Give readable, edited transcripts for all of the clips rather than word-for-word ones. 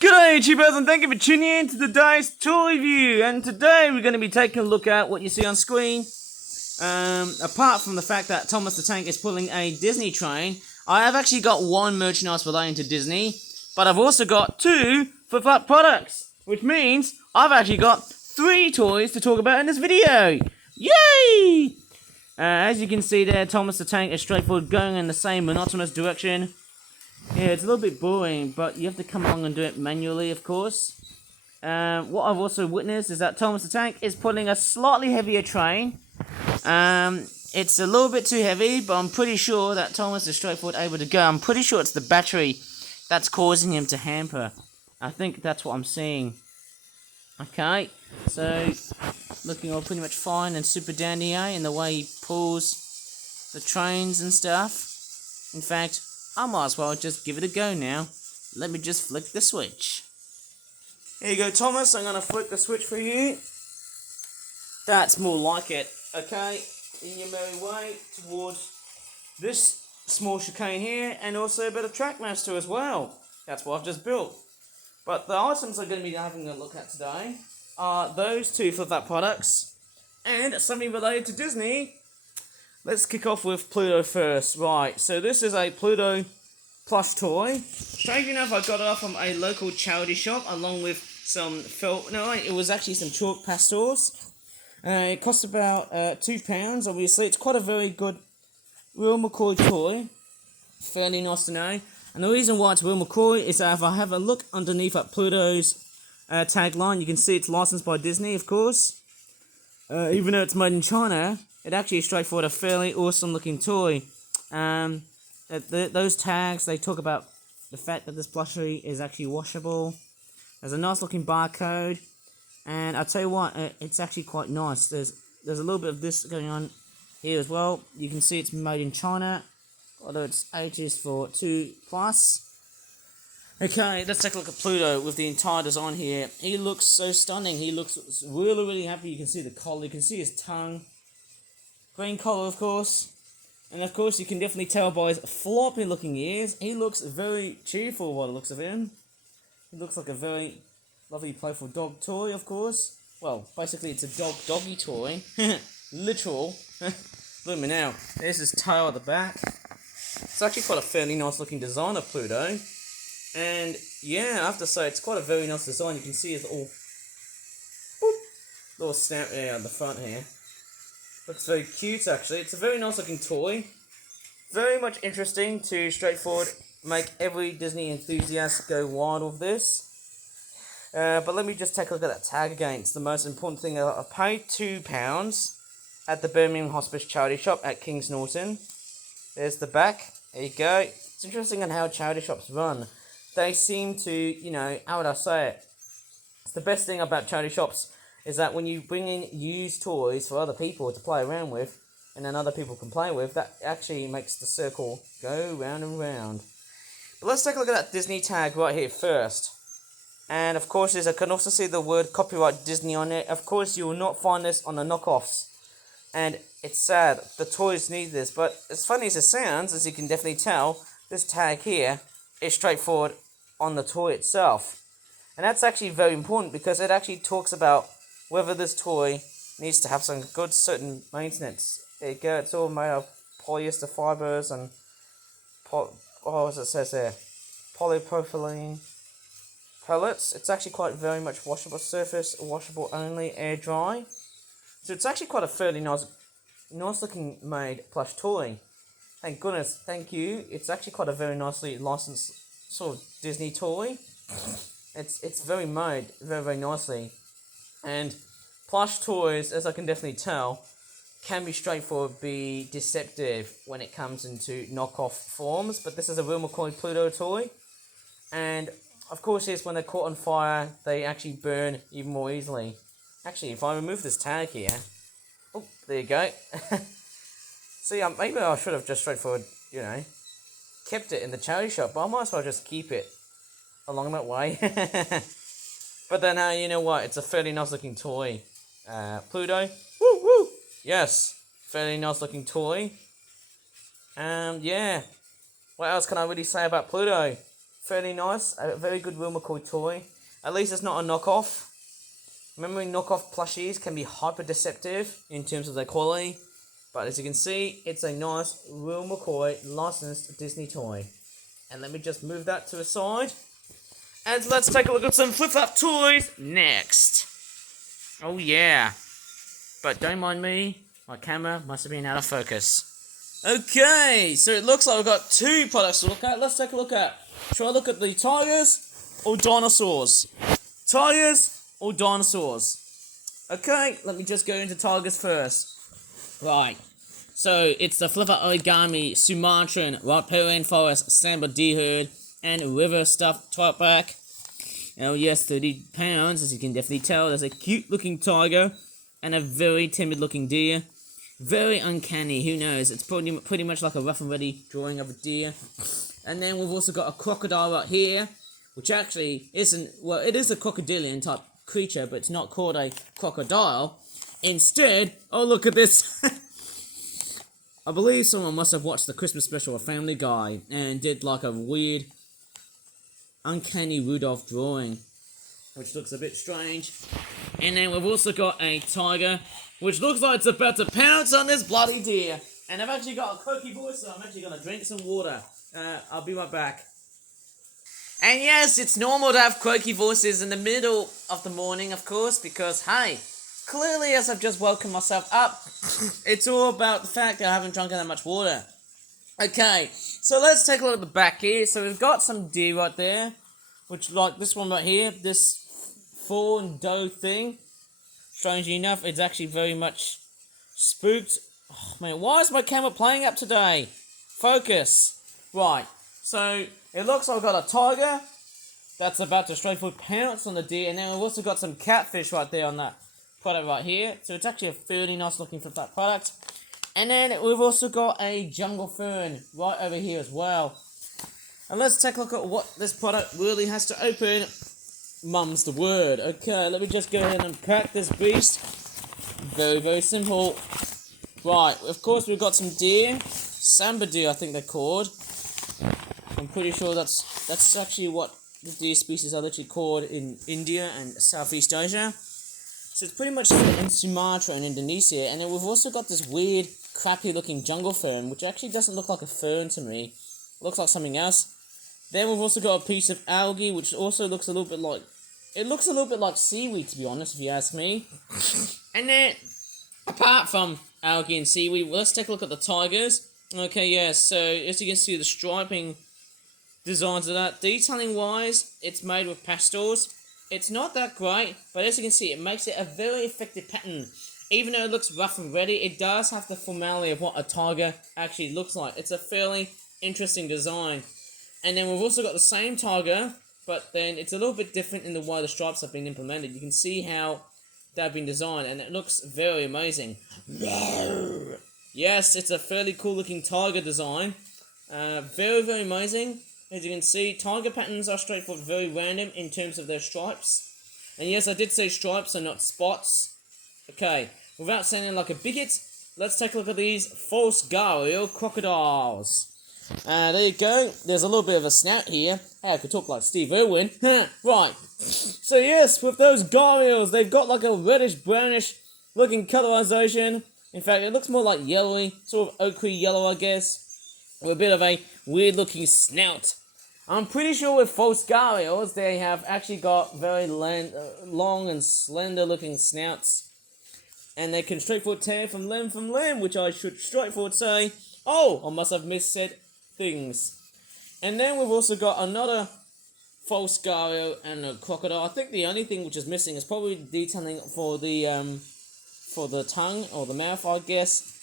G'day YouTubers and thank you for tuning in to today's toy review, and today we're going to be taking a look at what you see on screen. Apart from the fact that Thomas the Tank is pulling a Disney train, I have actually got one merchandise relating to Disney, but I've also got two flip-flop products, which means I've actually got three toys to talk about in this video. Yay! As you can see there, Thomas the Tank is straightforward going in the same monotonous direction. Yeah, it's a little bit boring, but you have to come along and do it manually, of course. What I've also witnessed is that Thomas the Tank is pulling a slightly heavier train. It's a little bit too heavy, but I'm pretty sure that Thomas is straightforward able to go. I'm pretty sure it's the battery that's causing him to hamper. I think that's what I'm seeing. Okay, so looking all pretty much fine and super dandy, in the way he pulls the trains and stuff. In fact, I might as well just give it a go now. Let me just flick the switch. Here you go, Thomas. I'm going to flick the switch for you. That's more like it. Okay, in your merry way towards this small chicane here, and also a bit of Trackmaster as well. That's what I've just built. But the items I'm going to be having a look at today are those two flip-flop products, and something related to Disney. Let's kick off with Pluto first. Right, so this is a Pluto plush toy. Strange enough, I got it off from a local charity shop along with some felt. No, it was actually some chalk pastels. It cost about £2. Obviously, it's quite a very good Will McCoy toy. Fairly nice to know. And the reason why it's Will McCoy is that if I have a look underneath at Pluto's tagline, you can see it's licensed by Disney, of course. Even though it's made in China, it actually is straightforward a fairly awesome looking toy. Those tags, they talk about the fact that this plushie is actually washable. There's a nice looking barcode, and I'll tell you what, it's actually quite nice. There's a little bit of this going on here as well. You can see it's made in China, although its age is for 2+. Okay, let's take a look at Pluto with the entire design here. He looks so stunning. He looks really, really happy. You can see the collar, you can see his tongue. Green collar, of course. And of course, you can definitely tell by his floppy looking ears, he looks very cheerful by the looks of him. He looks like a very lovely, playful dog toy, of course. Well, basically it's a doggy toy. Literal. Look at me now. There's his tail at the back. It's actually quite a fairly nice looking design of Pluto. And yeah, I have to say, it's quite a very nice design. You can see his little snap there on the front here. Looks very cute, actually. It's a very nice looking toy. Very much interesting to straightforward make every Disney enthusiast go wild with this. But let me just take a look at that tag again. It's the most important thing. I paid £2 at the Birmingham Hospice charity shop at Kings Norton. There's the back. There you go. It's interesting on how charity shops run. They seem to, how would I say it? It's the best thing about charity shops is that when you bring in used toys for other people to play around with, and then other people can play with, that actually makes the circle go round and round. But let's take a look at that Disney tag right here first. And of course, I can also see the word copyright Disney on it. Of course, you will not find this on the knockoffs. And it's sad, the toys need this, but as funny as it sounds, as you can definitely tell, this tag here is straightforward on the toy itself. And that's actually very important because it actually talks about whether this toy needs to have some good certain maintenance. There you go, it's all made of polyester fibers and as it says there, polypropylene pellets. It's actually quite very much washable surface, washable only, air dry. So it's actually quite a fairly nice looking made plush toy. Thank goodness, thank you. It's actually quite a very nicely licensed sort of Disney toy. It's very made very, very nicely. And plush toys, as I can definitely tell, can be straightforward, be deceptive when it comes into knockoff forms. But this is a real McCoy Pluto toy. And of course, yes, when they're caught on fire, they actually burn even more easily. Actually, if I remove this tag here, oh, there you go. See, maybe I should have just straightforward, kept it in the charity shop, but I might as well just keep it along that way. But then, you know what? It's a fairly nice looking toy. Pluto. Woo woo. Yes, fairly nice looking toy. Yeah. What else can I really say about Pluto? fairly nice. A very good Will McCoy toy. At least it's not a knockoff. Remembering knockoff plushies can be hyper deceptive in terms of their quality. But as you can see, it's a nice Will McCoy licensed Disney toy. And let me just move that to the side. And let's take a look at some flip-flop toys next. Oh yeah. But don't mind me, my camera must have been out of focus. Okay, so it looks like we've got two products to look at. Let's take a look at. Shall I look at the tigers or dinosaurs? Tigers or dinosaurs? Okay, let me just go into tigers first. Right, so it's the Flipper Origami Sumatran Riparian Forest Samba Deer Herd and River Stuffed Twatback. Oh yes, 30 pounds, as you can definitely tell. There's a cute looking tiger and a very timid looking deer. Very uncanny, who knows? It's pretty much like a rough and ready drawing of a deer. And then we've also got a crocodile right here, which actually isn't, well, it is a crocodilian type creature, but it's not called a crocodile. Instead, oh look at this. I believe someone must have watched the Christmas special of Family Guy and did like a weird, uncanny Rudolph drawing, which looks a bit strange. And then we've also got a tiger, which looks like it's about to pounce on this bloody deer. And I've actually got a croaky voice, so I'm actually going to drink some water. I'll be right back. And yes, it's normal to have croaky voices in the middle of the morning, of course, because, hey, clearly as I've just woken myself up, it's all about the fact that I haven't drunk that much water. Okay, so let's take a look at the back here. So we've got some deer right there, which like this one right here, this fawn doe thing. Strangely enough, it's actually very much spooked. Oh man, why is my camera playing up today? Focus. Right, so it looks like I've got a tiger that's about to straightforward pounce on the deer, and then we've also got some catfish right there on that product right here. So it's actually a fairly nice looking for that product. And then we've also got a jungle fern right over here as well. And let's take a look at what this product really has to open. Mum's the word. Okay, let me just go ahead and crack this beast. Very, very simple. Right, of course we've got some deer. Samba deer, I think they're called. I'm pretty sure that's actually what the deer species are literally called in India and Southeast Asia. So it's pretty much in Sumatra and Indonesia. And then we've also got this weird, crappy looking jungle fern, which actually doesn't look like a fern to me. It looks like something else. Then we've also got a piece of algae, which also looks a little bit like... It looks a little bit like seaweed, to be honest, if you ask me. And then, apart from algae and seaweed, let's take a look at the tigers. Okay, yeah, so as you can see, the striping designs of that. Detailing-wise, it's made with pastels. It's not that great, but as you can see, it makes it a very effective pattern. Even though it looks rough and ready, it does have the formality of what a tiger actually looks like. It's a fairly interesting design. And then we've also got the same tiger, but then it's a little bit different in the way the stripes have been implemented. You can see how they've been designed, and it looks very amazing. Yes, it's a fairly cool looking tiger design. Very, very amazing. As you can see, tiger patterns are straightforward, very random in terms of their stripes. And yes, I did say stripes and not spots. Okay, without sounding like a bigot, let's take a look at these false gharial crocodiles. There you go. There's a little bit of a snout here. Hey, I could talk like Steve Irwin. Right. So yes, with those gharials, they've got like a reddish, brownish looking colorization. In fact, it looks more like yellowy, sort of ochre yellow, I guess, with a bit of a weird looking snout. I'm pretty sure with false gharials, they have actually got very long and slender looking snouts. And they can straightforward tear from limb, which I should straightforward say, oh, I must have missaid things. And then we've also got another false gharial and a crocodile. I think the only thing which is missing is probably detailing for the tongue or the mouth, I guess.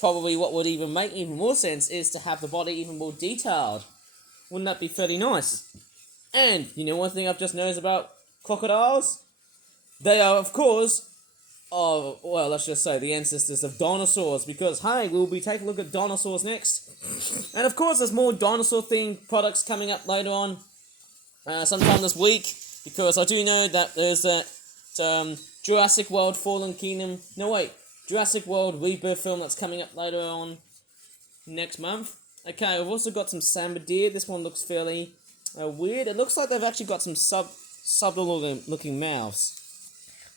Probably what would even make even more sense is to have the body even more detailed. Wouldn't that be fairly nice? And, you know one thing I've just noticed about crocodiles? They are, of course, well, let's just say the ancestors of dinosaurs, because, hey, we'll be taking a look at dinosaurs next. And, of course, there's more dinosaur-themed products coming up later on, sometime this week, because I do know that there's that Jurassic World Fallen Kingdom, Jurassic World Rebirth film that's coming up later on next month. Okay, we've also got some samba deer. This one looks fairly weird. It looks like they've actually got some subtle looking mouths.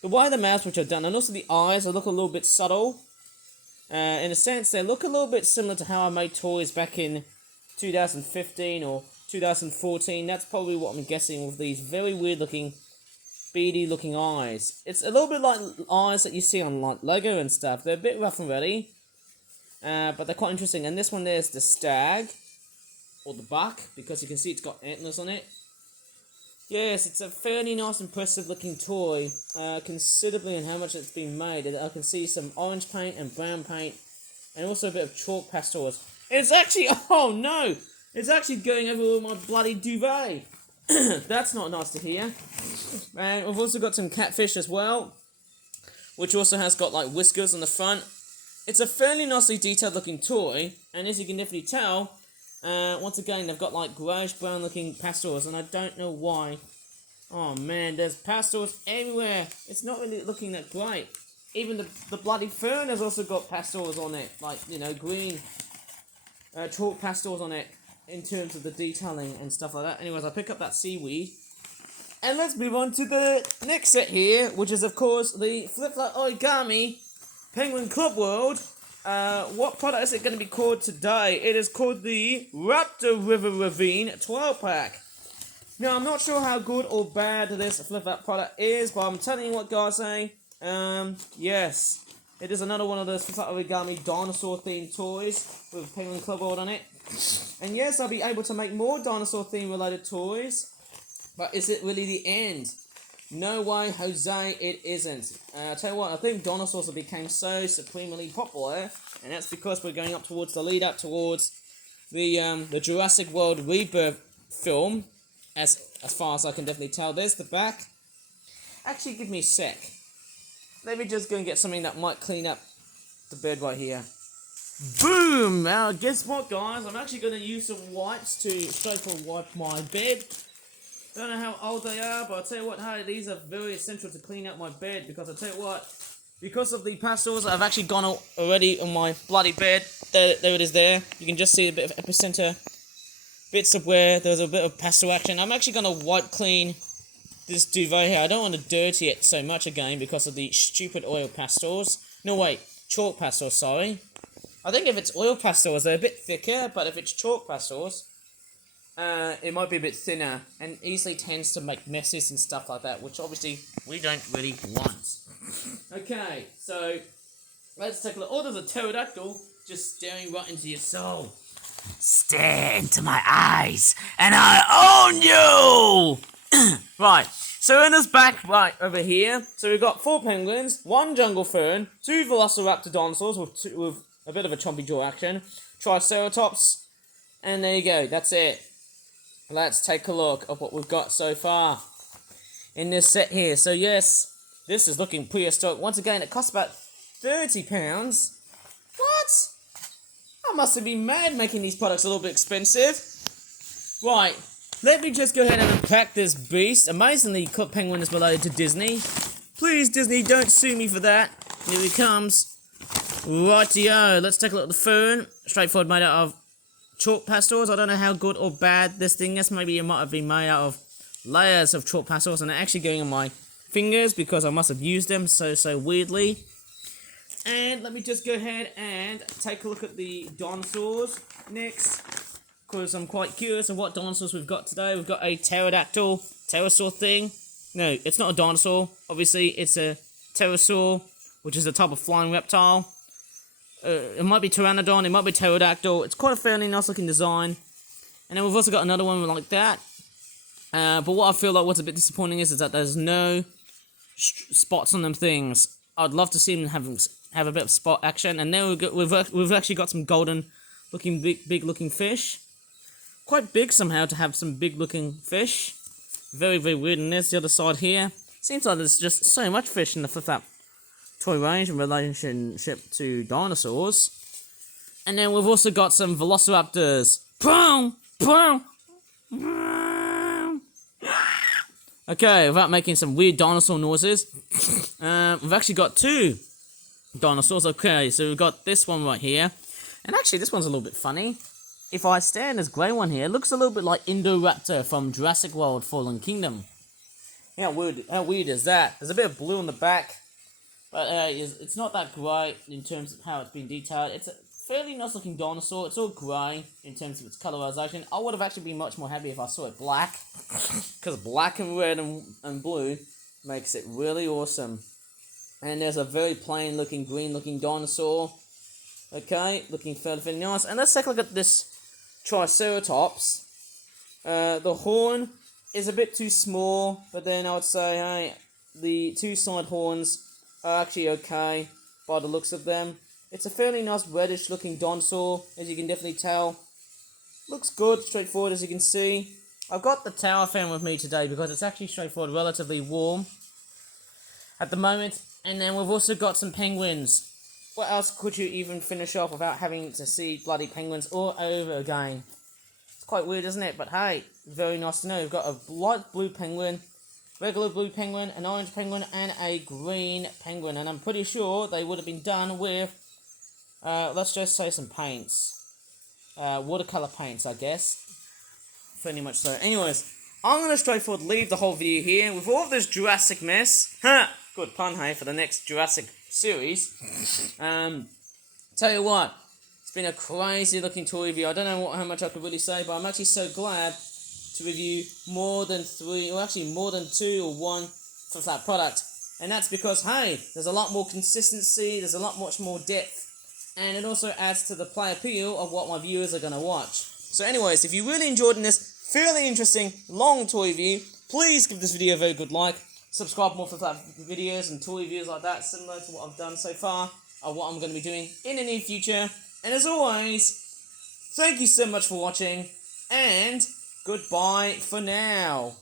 The way the mouths which are done, and also the eyes, they look a little bit subtle. In a sense, they look a little bit similar to how I made toys back in 2015 or 2014. That's probably what I'm guessing with these very weird looking, beady looking eyes. It's a little bit like eyes that you see on like Lego and stuff. They're a bit rough and ready, but they're quite interesting. And this one there's the stag, or the buck, because you can see it's got antlers on it. Yes, it's a fairly nice, impressive looking toy, considerably in how much it's been made. I can see some orange paint and brown paint, and also a bit of chalk pastels. It's actually, oh no, it's actually going over all my bloody duvet. That's not nice to hear. And we've also got some catfish as well, which also has got like whiskers on the front. It's a fairly nicely detailed looking toy, and as you can definitely tell, once again, they've got like greyish brown looking pastels, and I don't know why. Oh man, there's pastels everywhere. It's not really looking that great. Even the bloody fern has also got pastels on it, like, you know, green chalk pastels on it in terms of the detailing and stuff like that. Anyways, I'll pick up that seaweed. And let's move on to the next set here, which is of course the Flip-Flop Origami Penguin Club World. What product is it going to be called today? It is called the Raptor River Ravine 12-pack. Now, I'm not sure how good or bad this flip-flop product is, but I'm telling you what, guys, yes, it is another one of those Flip-Flop Origami dinosaur-themed toys with Penguin Club World on it. And yes, I'll be able to make more dinosaur-themed related toys, but is it really the end? No way, Jose, it isn't. I'll tell you what, I think dinosaurs have become so supremely popular, and that's because we're going up towards the lead up towards the Jurassic World Rebirth film, as far as I can definitely tell. There's the back. Actually, give me a sec. Let me just go and get something that might clean up the bed right here. Boom! Now, guess what, guys? I'm actually going to use some wipes to wipe my bed. Don't know how old they are, but I'll tell you what, hey, these are very essential to clean up my bed, because I'll tell you what, because of the pastels that have actually gone already on my bloody bed, there it is there. You can just see a bit of epicenter, bits of where there's a bit of pastel action. I'm actually going to wipe clean this duvet here. I don't want to dirty it so much again because of the stupid oil pastels. No, wait, chalk pastels, sorry. I think if it's oil pastels, they're a bit thicker, but if it's chalk pastels, it might be a bit thinner, and easily tends to make messes and stuff like that, which obviously we don't really want. Okay, so let's take a look. Oh, there's a pterodactyl just staring right into your soul. Stare into my eyes, and I own you! Right, so in this back right over here, so we've got 4 penguins, 1 jungle fern, 2 velociraptor dinosaurs with a bit of a chompy jaw action, triceratops, and there you go, that's it. Let's take a look at what we've got so far in this set here. So yes, this is looking prehistoric. Once again, it costs about £30. What? I must have been mad making these products a little bit expensive. Right, let me just go ahead and unpack this beast. Amazingly, Club Penguin is related to Disney. Please, Disney, don't sue me for that. Here he comes. Rightio, let's take a look at the fern. Straightforward, made out of chalk pastels. I don't know how good or bad this thing is. Maybe it might have been made out of layers of chalk pastels, and they're actually going on my fingers because I must have used them so weirdly. And let me just go ahead and take a look at the dinosaurs next, because I'm quite curious of what dinosaurs we've got today. We've got a pterodactyl, pterosaur thing. No, it's not a dinosaur. Obviously, it's a pterosaur, which is a type of flying reptile. It might be pteranodon, it might be pterodactyl. It's quite a fairly nice looking design. And then we've also got another one like that. But what I feel like what's a bit disappointing is that there's no spots on them things. I'd love to see them have a bit of spot action. And then we've actually got some golden looking big looking fish. Quite big somehow to have some big looking fish. Very weird. And there's the other side here. Seems like there's just so much fish in the flip-flop toy range in relationship to dinosaurs. And then we've also got some velociraptors. Boom! Boom! Okay, without making some weird dinosaur noises, we've actually got 2 dinosaurs. Okay, so we've got this one right here. And actually, this one's a little bit funny. if I stand this grey one here, it looks a little bit like Indoraptor from Jurassic World Fallen Kingdom. How weird is that? There's a bit of blue on the back, but it's not that grey in terms of how it's been detailed. It's a fairly nice looking dinosaur. It's all grey in terms of its colorization. I would have actually been much more happy if I saw it black, because black and red and blue makes it really awesome. And there's a very plain looking, green looking dinosaur. Okay, looking fairly nice. And let's take a look at this Triceratops. The horn is a bit too small, but then I would say, hey, the two side horns are actually okay by the looks of them. It's a fairly nice reddish looking dinosaur, as you can definitely tell. Looks good, straightforward as you can see. I've got the tower fan with me today because it's actually straightforward, relatively warm at the moment. And then we've also got some penguins. What else could you even finish off without having to see bloody penguins all over again? It's quite weird, isn't it? But hey, very nice to know. We've got a light blue penguin, regular blue penguin, an orange penguin, and a green penguin. And I'm pretty sure they would have been done with, let's just say some paints. Watercolor paints, I guess. Pretty much so. Anyways, I'm going to straightforward leave the whole video here with all of this Jurassic mess. Good pun, hey, for the next Jurassic series. Tell you what, it's been a crazy looking toy review. I don't know how much I could really say, but I'm actually so glad to review more than 3, or actually more than 2 or 1 for that product. And that's because, hey, there's a lot more consistency, there's a lot much more depth, and it also adds to the play appeal of what my viewers are going to watch. So anyways, if you really enjoyed this fairly interesting long toy review, please give this video a very good like. Subscribe more for that videos and toy reviews like that, similar to what I've done so far, or what I'm going to be doing in the near future. And as always, thank you so much for watching, and goodbye for now.